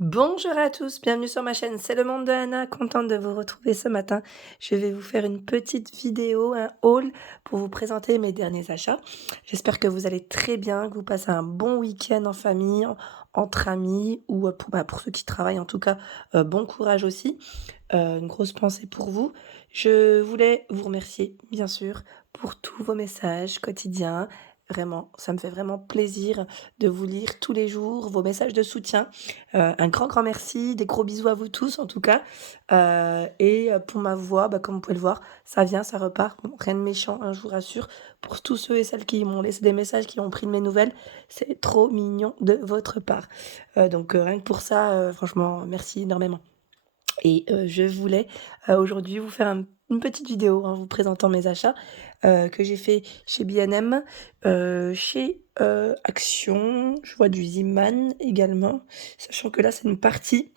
Bonjour à tous, bienvenue sur ma chaîne, c'est le monde de Anna, contente de vous retrouver ce matin. Je vais vous faire une petite vidéo, un haul pour vous présenter mes derniers achats. J'espère que vous allez très bien, que vous passez un bon week-end en famille, entre amis ou pour ceux qui travaillent en tout cas, bon courage aussi. Une grosse pensée pour vous. Je voulais vous remercier, bien sûr, pour tous vos messages quotidiens. Vraiment, ça me fait vraiment plaisir de vous lire tous les jours, vos messages de soutien. Un grand, grand merci, des gros bisous à vous tous en tout cas. Pour ma voix, comme vous pouvez le voir, ça vient, ça repart. Bon, rien de méchant, hein, je vous rassure. Pour tous ceux et celles qui m'ont laissé des messages, qui ont pris de mes nouvelles, c'est trop mignon de votre part. Rien que pour ça, franchement, merci énormément. Je voulais, aujourd'hui vous faire une petite vidéo en vous présentant mes achats, que j'ai fait chez B&M, chez, Action. Je vois du Ziman également, sachant que là c'est une partie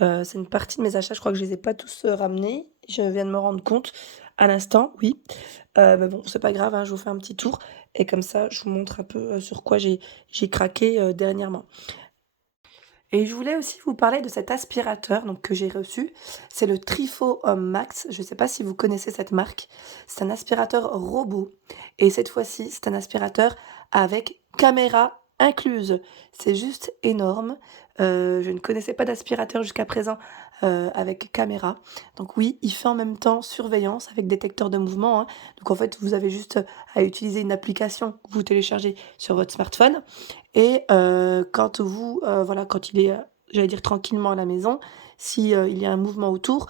de mes achats. Je crois que je les ai pas tous, ramenés. Je viens de me rendre compte à l'instant, oui. Mais bon, c'est pas grave, hein, je vous fais un petit tour et comme ça je vous montre un peu, sur quoi j'ai craqué, dernièrement. Et je voulais aussi vous parler de cet aspirateur donc que j'ai reçu. C'est le Trifo Homme Max. Je ne sais pas si vous connaissez cette marque. C'est un aspirateur robot. Et cette fois-ci, c'est un aspirateur avec caméra incluse. C'est juste énorme. Je ne connaissais pas d'aspirateur jusqu'à présent avec caméra. Donc oui, il fait en même temps surveillance avec détecteur de mouvement, hein. Donc en fait, vous avez juste à utiliser une application que vous téléchargez sur votre smartphone quand vous, voilà, quand il est, j'allais dire tranquillement à la maison, si, il y a un mouvement autour,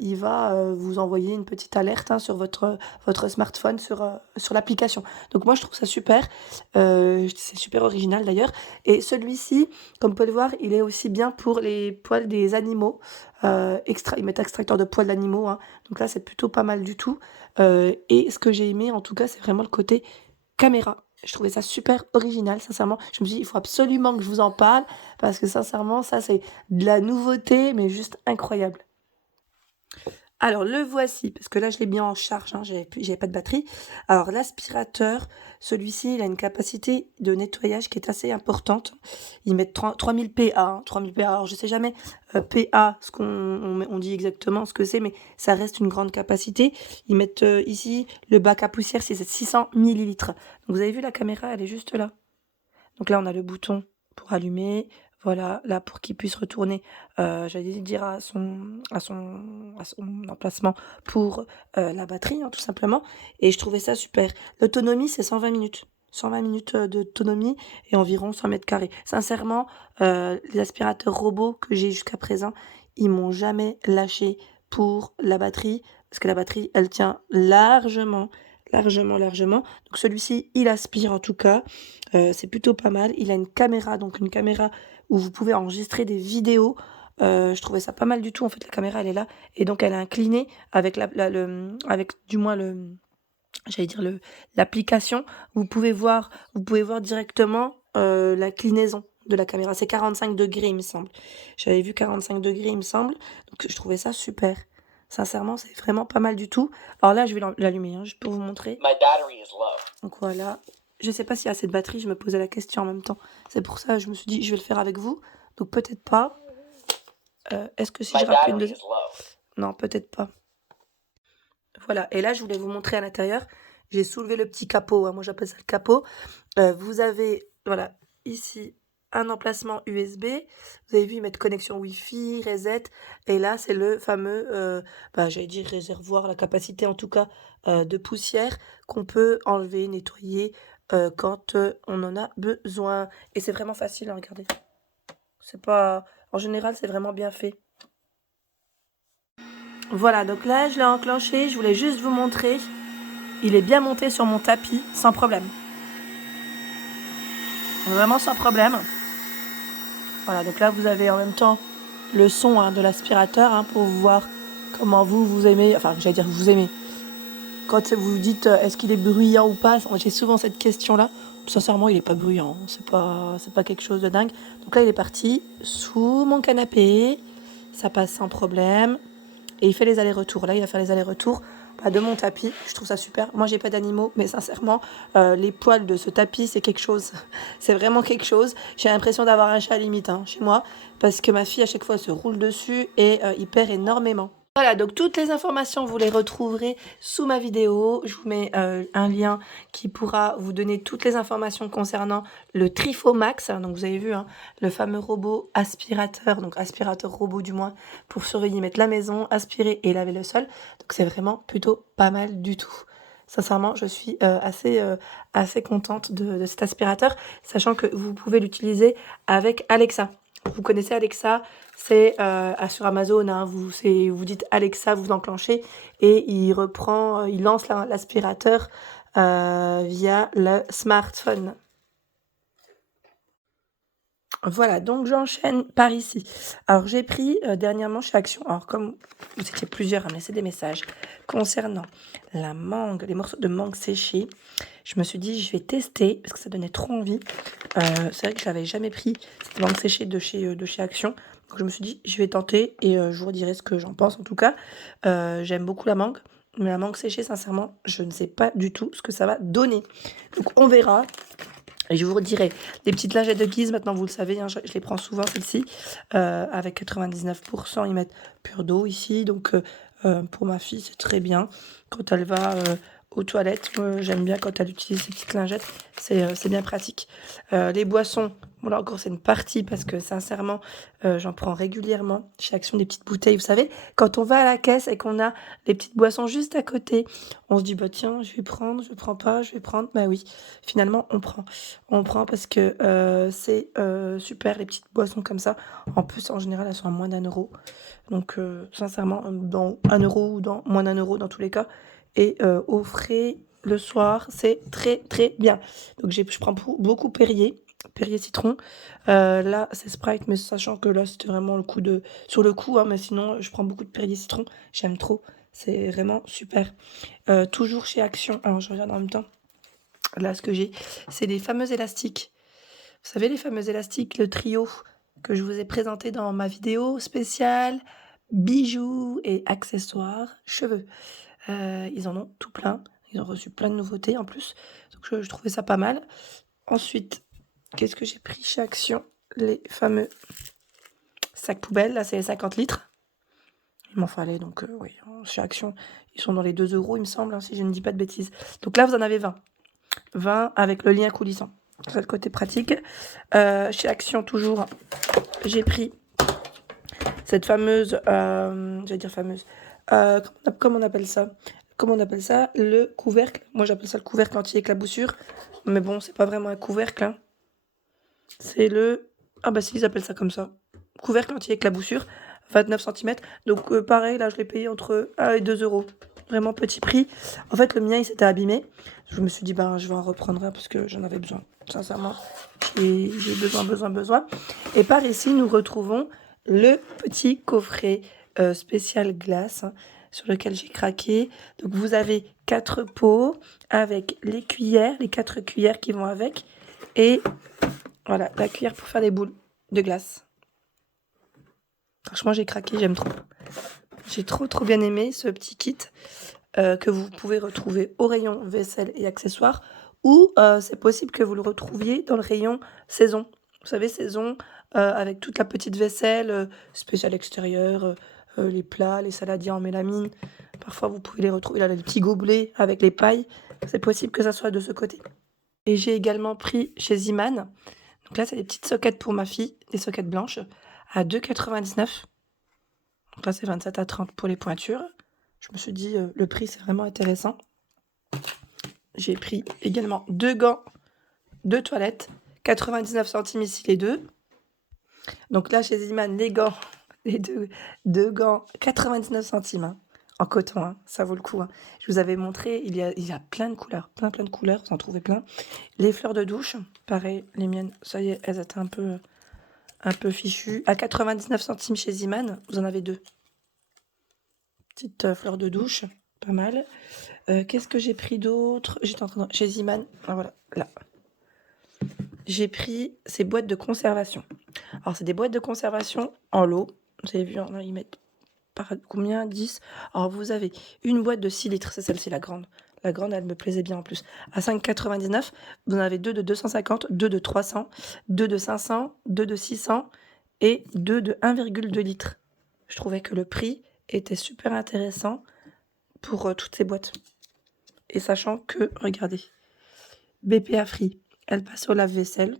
il va, vous envoyer une petite alerte, hein, sur votre smartphone, sur l'application. Donc moi, je trouve ça super, c'est super original d'ailleurs et celui-ci, comme vous pouvez le voir, il est aussi bien pour les poils des animaux, ils mettent extracteur de poils d'animaux, hein, donc là, c'est plutôt pas mal du tout, et ce que j'ai aimé, en tout cas, c'est vraiment le côté caméra. Je trouvais ça super original, sincèrement. Je me suis dit: «Il faut absolument que je vous en parle» parce que sincèrement, ça, c'est de la nouveauté, mais juste incroyable. Alors le voici, parce que là je l'ai mis en charge, hein, j'avais pas de batterie. Alors l'aspirateur, celui-ci, il a une capacité de nettoyage qui est assez importante. Ils mettent 3000 PA, hein, 3000 PA. Alors je sais jamais, PA, ce on dit exactement ce que c'est, mais ça reste une grande capacité. Ils mettent, ici le bac à poussière, c'est 600 millilitres. Donc vous avez vu la caméra, elle est juste là. Donc là, on a le bouton pour allumer, voilà, là pour qu'il puisse retourner, j'allais dire à son emplacement pour, la batterie, hein, tout simplement et je trouvais ça super. L'autonomie, c'est 120 minutes. 120 minutes, d'autonomie et environ 100 mètres carrés. Sincèrement, les aspirateurs robots que j'ai jusqu'à présent, ils m'ont jamais lâché pour la batterie, parce que la batterie, elle tient largement, largement, largement. Donc celui-ci, il aspire en tout cas. C'est plutôt pas mal. Il a une caméra, donc une caméra où vous pouvez enregistrer des vidéos. Je trouvais ça pas mal du tout. En fait, la caméra, elle est là et donc elle est inclinée avec avec du moins j'allais dire l'application. Vous pouvez voir directement, l'inclinaison de la caméra. C'est 45 degrés, il me semble. J'avais vu 45 degrés, il me semble, donc je trouvais ça super. Sincèrement, c'est vraiment pas mal du tout. Alors là, je vais l'allumer, hein, juste pour vous montrer. Donc voilà. Je sais pas s'il y a assez de batterie, je me posais la question en même temps. C'est pour ça, je me suis dit: «Je vais le faire avec vous». Donc peut-être pas. Est-ce que si je rappelle une deuxième non, peut-être pas. Voilà et là, je voulais vous montrer à l'intérieur. J'ai soulevé le petit capot, hein, moi j'appelle ça le capot. Vous avez, voilà, ici, un emplacement USB. Vous avez vu, ils mettent connexion Wi-Fi, reset et là, c'est le fameux, j'allais dire réservoir, la capacité en tout cas, de poussière qu'on peut enlever, nettoyer, quand, on en a besoin et c'est vraiment facile, hein, regardez. C'est pas en général, c'est vraiment bien fait. Voilà, donc là, je l'ai enclenché, je voulais juste vous montrer. Il est bien monté sur mon tapis, sans problème. Vraiment sans problème. Voilà, donc là, vous avez en même temps le son, hein, de l'aspirateur, hein, pour voir comment vous aimez, enfin, j'allais dire vous aimez. Quand vous vous dites, est-ce qu'il est bruyant ou pas, j'ai souvent cette question-là. Sincèrement, il est pas bruyant, hein, c'est pas quelque chose de dingue. Donc là, il est parti sous mon canapé, ça passe sans problème et il fait les allers-retours. Là, il va faire les allers-retours de mon tapis. Je trouve ça super. Moi, j'ai pas d'animaux, mais sincèrement, les poils de ce tapis, c'est quelque chose. C'est vraiment quelque chose. J'ai l'impression d'avoir un chat limite hein, chez moi, parce que ma fille, à chaque fois, se roule dessus et il perd énormément. Voilà, donc toutes les informations, vous les retrouverez sous ma vidéo. Je vous mets un lien qui pourra vous donner toutes les informations concernant le Trifomax. Donc vous avez vu, hein, le fameux robot aspirateur, donc aspirateur robot du moins, pour surveiller, mettre la maison, aspirer et laver le sol. Donc c'est vraiment plutôt pas mal du tout. Sincèrement, je suis assez contente de cet aspirateur, sachant que vous pouvez l'utiliser avec Alexa. Vous connaissez Alexa, c'est sur Amazon, hein, vous dites Alexa, vous enclenchez et il reprend, il lance l'aspirateur via le smartphone. Voilà, donc j'enchaîne par ici. Alors j'ai pris dernièrement chez Action, alors comme vous étiez plusieurs à me laisser des messages concernant la mangue, les morceaux de mangue séchés, je me suis dit je vais tester parce que ça donnait trop envie. C'est vrai que je n'avais jamais pris cette mangue séchée de chez Action. Donc je me suis dit je vais tenter et je vous redirai ce que j'en pense en tout cas. J'aime beaucoup la mangue, mais la mangue séchée sincèrement je ne sais pas du tout ce que ça va donner. Donc on verra. Et je vous redirai, les petites lingettes de Guise, maintenant vous le savez, hein, je les prends souvent celles-ci, avec 99%, ils mettent pure d'eau ici, donc pour ma fille c'est très bien. Quand elle va aux toilettes, j'aime bien quand elle utilise ces petites lingettes, c'est bien pratique. Les boissons, bon là encore c'est une partie parce que sincèrement j'en prends régulièrement chez Action des petites bouteilles, vous savez, quand on va à la caisse et qu'on a les petites boissons juste à côté, on se dit bah tiens je vais prendre, je prends pas, je vais prendre, bah oui, finalement on prend. On prend parce que c'est super les petites boissons comme ça. En plus, en général, elles sont à moins d'1 euro. Donc, sincèrement, dans 1 euro ou dans moins d'1 euro dans tous les cas. Et au frais le soir, c'est très très bien. Donc, je prends beaucoup Perrier. Perrier citron. Là, c'est Sprite, mais sachant que là, c'était vraiment le coup de... Sur le coup, hein, mais sinon, je prends beaucoup de Perrier citron. J'aime trop. C'est vraiment super. Toujours chez Action. Alors, je regarde en même temps. Là, ce que j'ai, c'est les fameux élastiques. Vous savez, les fameux élastiques, le trio que je vous ai présenté dans ma vidéo spéciale bijoux et accessoires cheveux. Ils en ont tout plein. Ils ont reçu plein de nouveautés en plus. Donc, je trouvais ça pas mal. Ensuite, qu'est-ce que j'ai pris chez Action? Les fameux sacs poubelles. Là, c'est les 50 litres. Il m'en fallait, donc oui, chez Action, ils sont dans les 2 euros, il me semble, hein, si je ne dis pas de bêtises. Donc là, vous en avez 20. 20 avec le lien coulissant. C'est le côté pratique. Chez Action, toujours, j'ai pris cette fameuse... j'allais dire fameuse. Comment on appelle ça? Comment on appelle ça? Le couvercle. Moi, j'appelle ça le couvercle anti-éclaboussure. Mais bon, c'est pas vraiment un couvercle. Hein. C'est le... Ah bah si, ils appellent ça comme ça. Couvercle anti-éclaboussure. 29 cm. Donc pareil, là, je l'ai payé entre 1 et 2 euros. Vraiment petit prix. En fait, le mien, il s'était abîmé. Je me suis dit, ben, je vais en reprendre un parce que j'en avais besoin. Sincèrement, j'ai besoin. Et par ici, nous retrouvons le petit coffret spécial glace hein, sur lequel j'ai craqué. Donc, vous avez 4 pots avec les cuillères, les 4 cuillères qui vont avec. Et voilà, la cuillère pour faire des boules de glace. Franchement, j'ai craqué, j'aime trop. J'ai trop bien aimé ce petit kit que vous pouvez retrouver au rayon vaisselle et accessoires ou c'est possible que vous le retrouviez dans le rayon saison. Vous savez, saison avec toute la petite vaisselle spéciale extérieure, les plats, les saladiers en mélamine. Parfois, vous pouvez les retrouver là, les petits gobelets avec les pailles. C'est possible que ça soit de ce côté. Et j'ai également pris chez Ziman. Donc là, c'est des petites soquettes pour ma fille, des soquettes blanches à 2,99 €. Donc là, c'est 27 à 30 pour les pointures. Je me suis dit, le prix, c'est vraiment intéressant. J'ai pris également 2 gants de toilette, 99 centimes ici les deux. Donc là, chez Ziman, les gants, les deux gants, 99 centimes hein, en coton, hein, ça vaut le coup. Hein. Je vous avais montré, il y a plein de couleurs, plein de couleurs, vous en trouvez plein. Les fleurs de douche, pareil, les miennes, ça y est, elles étaient un peu fichues. À 99 centimes chez Ziman, vous en avez 2. Petite fleur de douche, pas mal. Qu'est-ce que j'ai pris d'autre? J'étais en train de... Chez Ziman, ah, voilà, là. J'ai pris ces boîtes de conservation. Alors, c'est des boîtes de conservation en lot. Vous avez vu, hein, là, ils mettent par combien? 10. Alors vous avez une boîte de 6 litres, c'est celle-ci la grande. La grande, elle me plaisait bien en plus. À 5,99 €, vous en avez 2 de 250, 2 de 300, 2 de 500, 2 de 600 et 2 de 1,2 litres. Je trouvais que le prix était super intéressant pour, toutes ces boîtes et sachant que, regardez, BPA Free, elle passe au lave-vaisselle,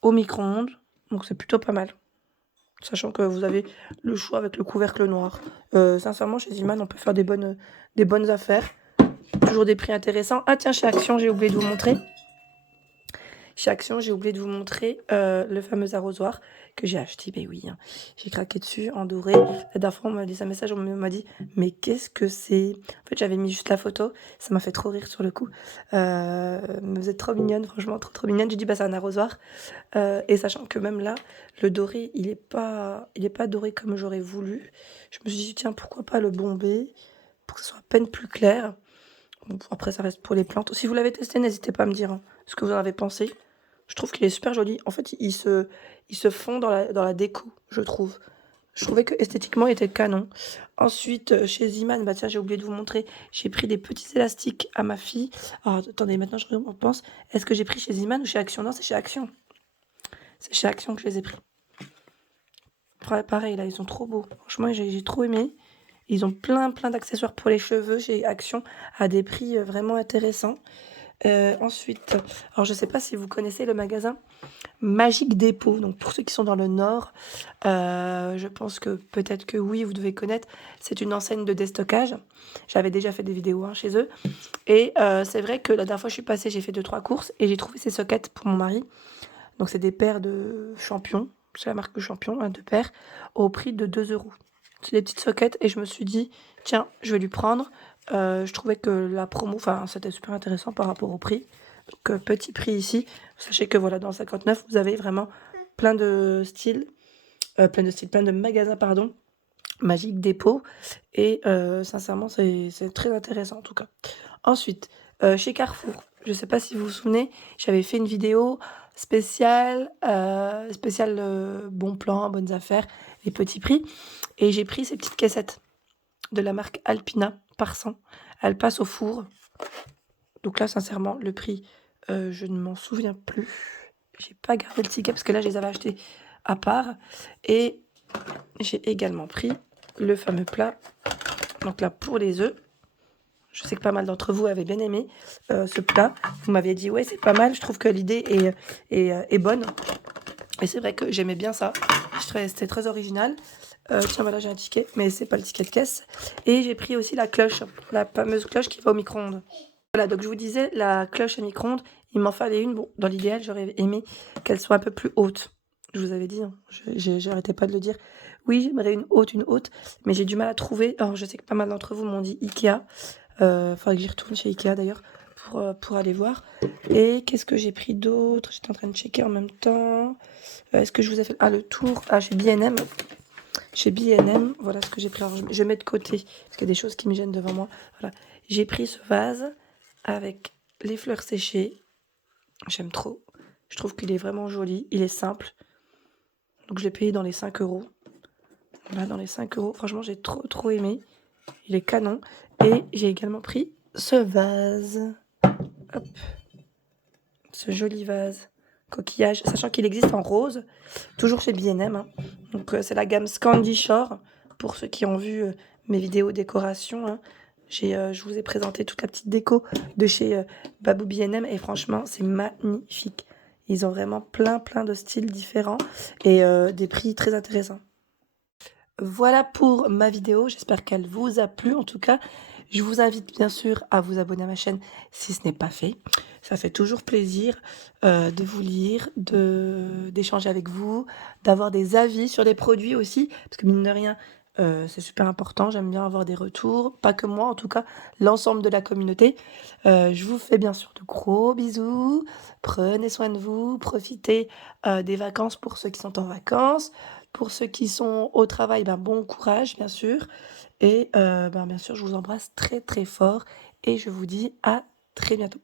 au micro-ondes, donc c'est plutôt pas mal. Sachant que vous avez le choix avec le couvercle noir. Sincèrement, chez Ziman, on peut faire des bonnes affaires. Toujours des prix intéressants. Ah tiens, chez Action, j'ai oublié de vous montrer. Chez Action, j'ai oublié de vous montrer le fameux arrosoir que j'ai acheté. Ben oui, hein. J'ai craqué dessus en doré. La dernière fois, on m'a laissé un message, on m'a dit mais qu'est-ce que c'est? En fait, j'avais mis juste la photo. Ça m'a fait trop rire sur le coup. Mais vous êtes trop mignonne, franchement, trop trop mignonne. J'ai dit bah c'est un arrosoir. Et sachant que même là, le doré, il est pas doré comme j'aurais voulu. Je me suis dit tiens, pourquoi pas le bomber pour que ce soit à peine plus clair. Bon, après, ça reste pour les plantes. Si vous l'avez testé, n'hésitez pas à me dire, hein, ce que vous en avez pensé. Je trouve qu'il est super joli. En fait, il se fond dans la déco, je trouve. Je trouvais que esthétiquement, il était canon. Ensuite, chez Ziman, bah tiens, j'ai oublié de vous montrer. J'ai pris des petits élastiques à ma fille. Alors, attendez, maintenant je repense. Est-ce que j'ai pris chez Ziman ou chez Action? Non, c'est chez Action. C'est chez Action que je les ai pris. Pareil, là, ils sont trop beaux. Franchement, j'ai trop aimé. Ils ont plein d'accessoires pour les cheveux chez Action à des prix vraiment intéressants. Ensuite, alors je sais pas si vous connaissez le magasin Magique Dépôt. Donc pour ceux qui sont dans le nord, je pense que peut-être que oui, vous devez connaître. C'est une enseigne de déstockage. J'avais déjà fait des vidéos hein, chez eux. Et c'est vrai que la dernière fois je suis passée, j'ai fait 2-3 courses et j'ai trouvé ces sockets pour mon mari. Donc c'est des paires de Champion, c'est la marque Champion, hein, 2 paires, au prix de 2 euros. C'est des petites sockets et je me suis dit, tiens, je vais lui prendre. Je trouvais que la promo, enfin, c'était super intéressant par rapport au prix. Donc, petit prix ici. Sachez que voilà, dans le 59, vous avez vraiment plein de styles, plein de magasins, pardon, Magique Dépôt. Et sincèrement, c'est très intéressant en tout cas. Ensuite, chez Carrefour, je ne sais pas si vous vous souvenez, j'avais fait une vidéo spéciale bon plan, bonnes affaires, les petits prix. Et j'ai pris ces petites caissettes de la marque Alpina par 100. Elles passent au four. Donc là, sincèrement, le prix, je ne m'en souviens plus. J'ai pas gardé le ticket parce que là, je les avais achetés à part. Et j'ai également pris le fameux plat. Donc là, pour les œufs. Je sais que pas mal d'entre vous avaient bien aimé ce plat. Vous m'aviez dit, ouais, c'est pas mal. Je trouve que l'idée est bonne. Et c'est vrai que j'aimais bien ça. C'était très original. Tiens, voilà, j'ai un ticket, mais c'est pas le ticket de caisse. Et j'ai pris aussi la cloche, la fameuse cloche qui va au micro-ondes. Voilà, donc je vous disais, la cloche à micro-ondes, il m'en fallait une. Bon, dans l'idéal, j'aurais aimé qu'elle soit un peu plus haute. Je vous avais dit, hein, j'arrêtais pas de le dire. Oui, j'aimerais une haute, mais j'ai du mal à trouver. Alors, je sais que pas mal d'entre vous m'ont dit Ikea. Faudrait que j'y retourne chez Ikea d'ailleurs pour aller voir. Et qu'est-ce que j'ai pris d'autre? J'étais en train de checker en même temps. Est-ce que je vous ai fait le tour? Ah, chez B&M. Chez B&M, voilà ce que j'ai pris. Alors, je mets de côté parce qu'il y a des choses qui me gênent devant moi. Voilà, j'ai pris ce vase avec les fleurs séchées. J'aime trop. Je trouve qu'il est vraiment joli. Il est simple. Donc je l'ai payé dans les 5 euros. Voilà, dans les 5 euros. Franchement, j'ai trop aimé. Il est canon. Et j'ai également pris ce vase. Hop. Ce joli vase. Coquillage. Sachant qu'il existe en rose. Toujours chez B&M. Hein. Donc c'est la gamme Scandi Shore. Pour ceux qui ont vu mes vidéos décoration. Hein. Je vous ai présenté toute la petite déco de chez Babou B&M. Et franchement, c'est magnifique. Ils ont vraiment plein de styles différents. Et des prix très intéressants. Voilà pour ma vidéo, j'espère qu'elle vous a plu. En tout cas, je vous invite bien sûr à vous abonner à ma chaîne si ce n'est pas fait. Ça fait toujours plaisir de vous lire, d'échanger avec vous, d'avoir des avis sur les produits aussi, parce que mine de rien, c'est super important. J'aime bien avoir des retours, pas que moi, en tout cas, l'ensemble de la communauté. Je vous fais bien sûr de gros bisous. Prenez soin de vous, profitez des vacances pour ceux qui sont en vacances. Pour ceux qui sont au travail, ben, bon courage, bien sûr. Et bien sûr, je vous embrasse très fort et je vous dis à très bientôt.